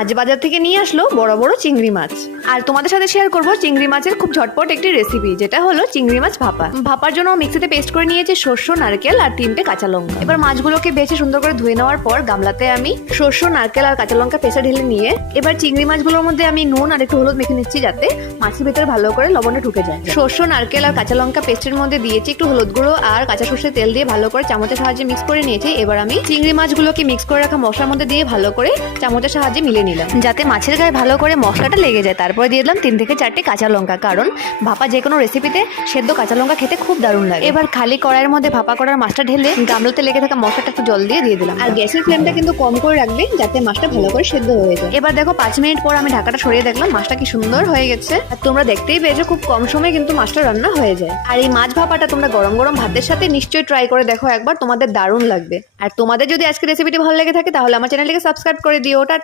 আজ বাজার থেকে নিয়ে আসলো বড় বড় চিংড়ি মাছ। আর তোমাদের সাথে শেয়ার করব চিংড়ি মাছের খুব ঝটপট একটি রেসিপি, যেটা হলো চিংড়ি মাছ ভাপা। ভাপার জন্য মিক্সিতে পেস্ট করে নিয়েছি সর্ষে, নারকেল আর 3টে কাঁচা লঙ্কা। এবার মাছগুলোকে বেছে সুন্দর করে ধুয়ে নেওয়ার পর গামলাতে আমি সর্ষে, নারকেল আর কাঁচা লঙ্কা পেস্টে ঢেলে নিয়ে এবার চিংড়ি মাছগুলোর মধ্যে আমি নুন আর একটু হলুদ মেখে নিচ্ছি, যাতে মাছের ভেতরে ভালো করে লবণটা ঢুকে যায়। সর্ষে, নারকেল আর কাঁচা লঙ্কা পেস্টের মধ্যে দিয়েছি একটু হলুদ গুঁড়ো আর কাঁচা সর্ষের তেল দিয়ে ভালো করে চামচের সাহায্যে মিক্স করে নিয়েছি। এবার আমি চিংড়ি মাছগুলোকে মিক্স করে রাখা মশলার মধ্যে দিয়ে ভালো করে চামচের সাহায্যে মিলে নিলাম, যাতে মাছের গায়ে ভালো করে মশলাটা লেগে যায়। তারপরে দিয়ে দিলাম 3 থেকে 4টে কাঁচা লঙ্কা, কারণ ভাপা যে কোনো রেসিপিতে সেদ্ধ কাঁচা লঙ্কা খেতে খুব দারুণ লাগে। এবার খালি কড়াইয়ের মধ্যে ভাপা করার মাছটা ঢেলে গামলাতে লেগে থাকা মশলাটা একটু জল দিয়ে দিলাম। আর গ্যাসের ফ্লেমটা কিন্তু কম করে রাখবে, যাতে মাছটা ভালো করে সেদ্ধ হয়ে যায়। এবার দেখো 5 মিনিট পর আমি ঢাকাটা সরিয়ে দেখলাম মাছটা কি সুন্দর হয়ে গেছে। আর তোমরা দেখতেই পেয়েছো খুব কম সময়ে কিন্তু মাছটা রান্না হয়ে যায়। আর এই মাছ ভাপাটা তোমরা গরম গরম ভাতের সাথে নিশ্চয়ই ট্রাই করে দেখো একবার, তোমাদের দারুণ লাগবে। আর তোমাদের যদি আজকে রেসিপিটি ভালো লেগে থাকে তাহলে আমার চ্যানেলটিকে সাবস্ক্রাইব করে দিও। টাটা।